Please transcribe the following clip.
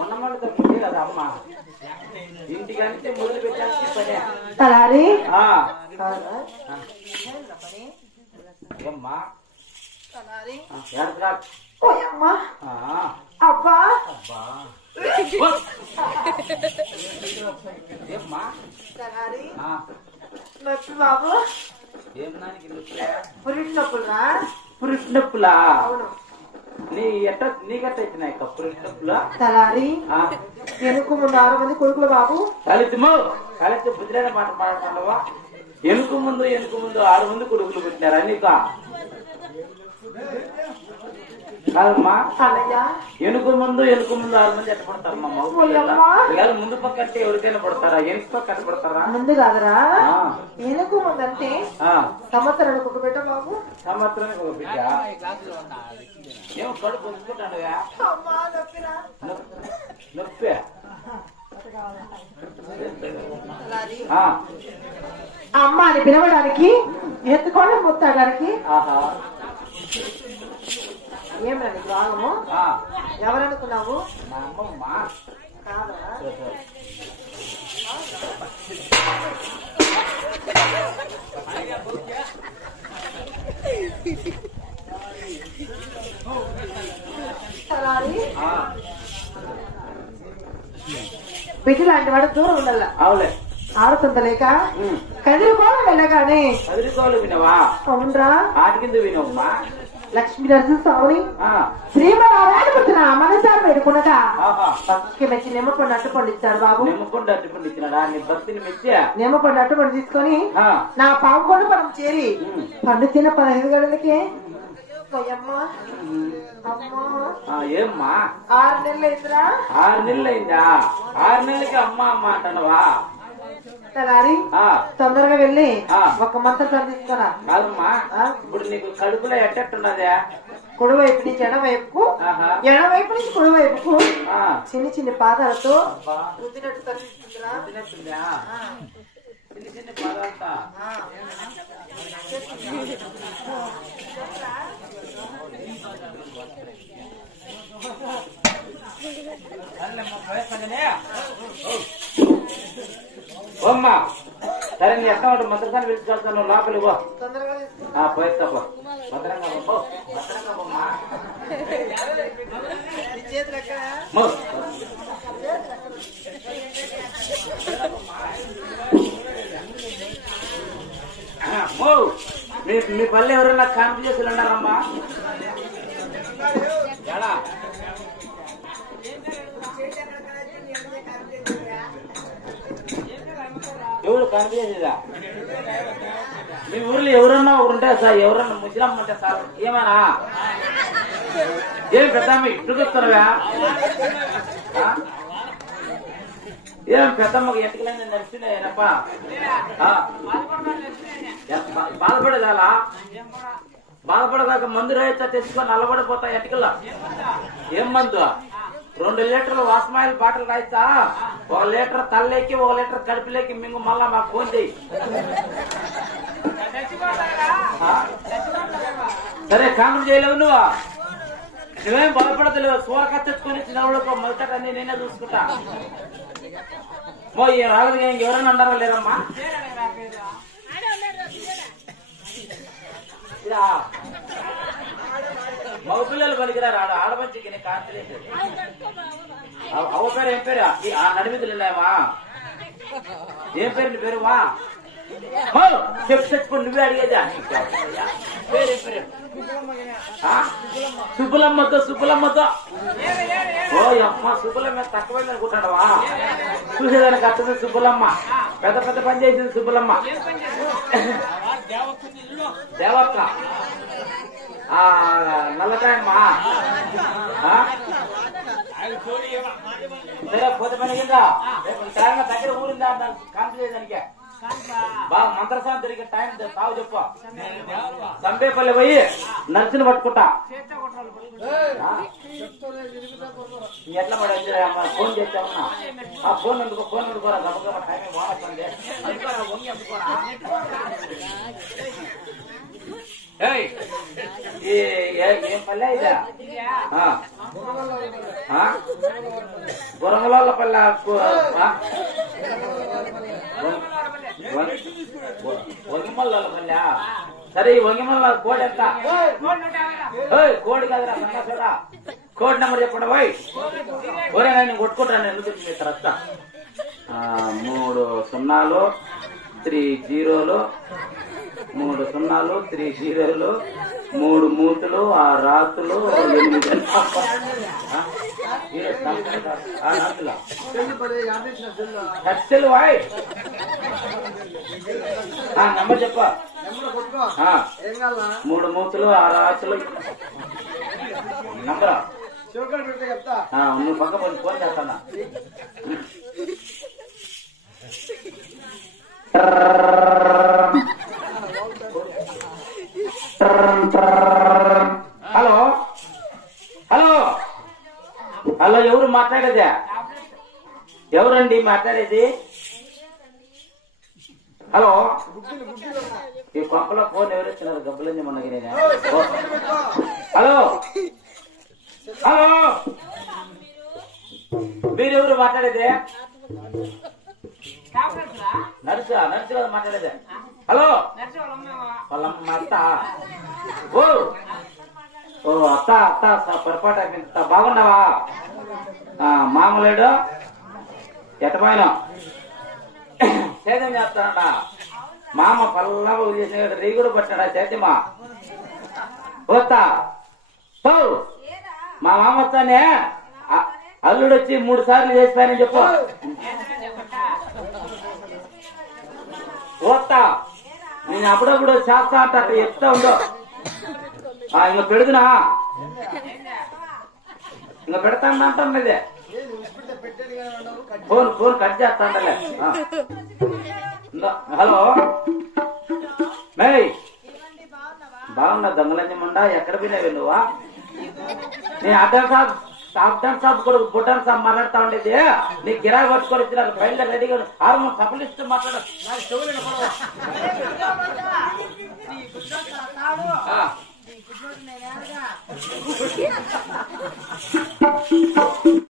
ఉన్నమాట తప్పింది కదా అమ్మ ఇంటికంటే మొదలు పెట్టాల్సి పనే ఏమ్మా అబ్బా ఏమ్మా నొప్పి బాబు ఏం దానికి పురిటి నొప్పులురా పురిటి నొప్పులా నీకట్ట ఇచ్చినాయి పురిటి నొప్పులా తలారి ఎనుకు ముందు 6 మంది కొడుకులు బాబు కలిసి బుద్ధిలేని మాట మాట్లాడవా ఎనుకు ముందు 6 మంది కొడుకులు పుట్టినారా నీకు కాదమ్మా ఎనుకు ముందు 6 మంది ఎట్ట పడతారమ్మా పిల్లలు ముందు పక్క అంటే ఎవరికైనా పడతారా ఎనుక పక్క అట్ట పడతారా ముందు కాదరా ఎనుకు ముందు అంటే సంవత్సరానికి ఒక బిడ్డ బాబు సంవత్సరానికి ఒక బిడ్డ ఏమో కడుపు పొందుకుంటాను నొప్పి అమ్మ అని పిలవడానికి ఎత్తుకోండి ముత్తడానికి ఏమని భాగము ఎవరనుకున్నావు కాదా బిడ్డ లాంటి వాడు దూరం ఉండాల అవులే ఆడుతుంద లేక కదిరికోవాలి వెళ్ళగానే కదిరికోవాలి వినవా అవునరా ఆటి కింద వినవమ్మా లక్ష్మీ నరసింహస్వామిని శ్రీమన్నారాయణ మనసారి పెట్టుకున్నగా పక్కకి మెచ్చి నిమ్మపండు అట్టుపండు ఇచ్చాడు బాబు నిమ్మపండు అట్టుపండు ఇచ్చినాడా నీ భక్తిని మెచ్చి నిమ్మపండు అట్టుపండు తీసుకొని నా పావుకొండ మనం చేరి పండు తిన్న 15 గంటలకే ఏమ్మా 6 నెలలు అయిందిరా 6 నెలలు అయిందా 6 నెలలకి అమ్మ అమ్మ అంటానవా తలారి తొందరగా వెళ్ళి ఒక మంత్రం తీసుకురా కాదమ్మా ఇప్పుడు నీకు కడుపులో ఎట్టట్టున్నదే కుడివైపు నుంచి ఎడవైపుకు ఎడవైపు నుంచి కుడివైపుకు చిన్ని పాదాలతో రుద్దినట్టు తగ్గిస్తుందిరా చిన్ని పాదాలతో అమ్మా సరే నీ ఎట్లా ఉంటుంది మంత్రసాన్ని పిలుచుకొస్తాను లోపలికి పో పోయిస్తా పో భద్రంగా పో భద్రంగా పోమ్మా మీ పల్లె ఎవరైనా కాన్పు చేసి ఉన్నారమ్మా ఎలా ఎవరు కాన్పు చేసేదా మీ ఊర్లో ఎవరన్నా ఒకరుంటే సార్ ఎవరన్నా ముసలమ్మంటే సార్ ఏమన్నా ఏం పెద్దమ్మ ఇట్టుకొస్తున్నావా ఏం పెద్దమ్మకు ఎట్టుకలైనా నడిచినాయనప్ప బాధపడేదాలా బాధపడదాకా మందు రైతా తెచ్చుకొని నల్లబడిపోతా ఎటుకల్లా ఏం మందు 2 లీటర్లు వాసమాయిల బాటలు రాయిస్తా 1 లీటర్ తల్లేకి 1 లీటర్ కడుపులేకి మింగు మళ్ళా మాకు ఫోన్ చేయి సరే కాంగ్రెస్ చేయలేవు నువ్వేం బాధపడతలేవు సూరక తెచ్చుకొని చిన్నవాళ్ళకు మొదట అన్ని నేనే చూసుకుంటా ఈ రాగలిగా ఇంకెవరైనా అంటారా లేరమ్మా మగ పిల్లలు పనికిరారు ఆడపంచికి కాంచలేదు అవ పేరు ఏం పేరు ఆ నడిమితులు వెళ్ళావా ఏం పేరు నీ పేరువా చెప్పు తెచ్చుకోండి నువ్వే అడిగేదా పేరు ఏం పేరు సుబ్బులమ్మతో ఓ అమ్మ సుబ్బులమ్మ తక్కువైంది అనుకుంటాడవా చూసేదానికి అర్థం సుబ్బులమ్మ పెద్ద పెద్ద పని చేసింది సుబ్బులమ్మ దేవక్క నల్లకాయమ్మా సరే పోతే పని కింద దగ్గర ఊరిందా కాంతి చేయడానికి బాగా మంత్రసాన్ని తిరిగే టైం తావు చెప్పు. సంబేపల్లి పోయి నర్సుని పట్టుకుంటా. ఎట్లా పడి ఫోన్ చేస్తామన్నా ఆ ఫోన్ ఎందుకు ఫోన్ ఎందుకోరా గబగబ టైం వాడకండి. ఏం పల్లె ఇదా? గురంగల పల్లె వంగిమల్ల పల్లె. సరే ఈ వంగిమల్ల కోడి ఎంత? కోడి కాదురా సంగరా. కోడి నెంబర్ చెప్పండి పోయి. ఒరే నేను కొట్టుకుంటాను ఎందుకు వస్తా. 3 0 3 0 3 0 3 0 3 మూతులు 6 రాతులు 8 చర్చలు వాయ్ నంబర్ చెప్ప. 3 మూతులు 6 రాతులు నంబరా నువ్వు పక్క ఫోన్ చేస్తానా. హలో హలో హలో ఎవరు మాట్లాడేది? ఎవరండి మాట్లాడేది? హలో ఈ కొంపలో ఫోన్ ఎవరు ఇచ్చినారు? గబ్బులని మొన్నకి నేనే. హలో హలో మీరెవరు మాట్లాడేది? నర్సు నర్సు కదా మాట్లాడేది. హలో వాళ్ళమ్మ అత్త. ఓ అత్త అత్త పొరపాటు అయిపోయింది. బాగున్నావా? మామూలేడు ఎట్టపోయినా సేద్యం చేస్తానట. మామ పల్లగా చేసిన రీగుడు పట్టాడా సేద్యమా? పోతా మా మామ వస్తానే అల్లుడు వచ్చి 3 సార్లు చేసిపోయానని చెప్పు. పోతా నేను అప్పుడప్పుడు చేస్తా అంట చెప్తా ఉండో. ఇంక పెడుతున్నా ఇంక పెడతాను అంటున్నది. ఫోన్ కట్ చేస్తాండలే. హలో మేయ్ బాగున్నా దొంగలంజమండా. ఎక్కడ పోయినావి నువ్వా? నేను అడ్డాన్ సాబ్ కూడా బుడ్డాన్ సాబ్ మాట్లాడుతా ఉండేది. నీ గిరాయి పట్టుకొని వచ్చి నాకు బయలుదేరి రెడీగా ఆరు సఫలిస్తూ మాట్లాడ.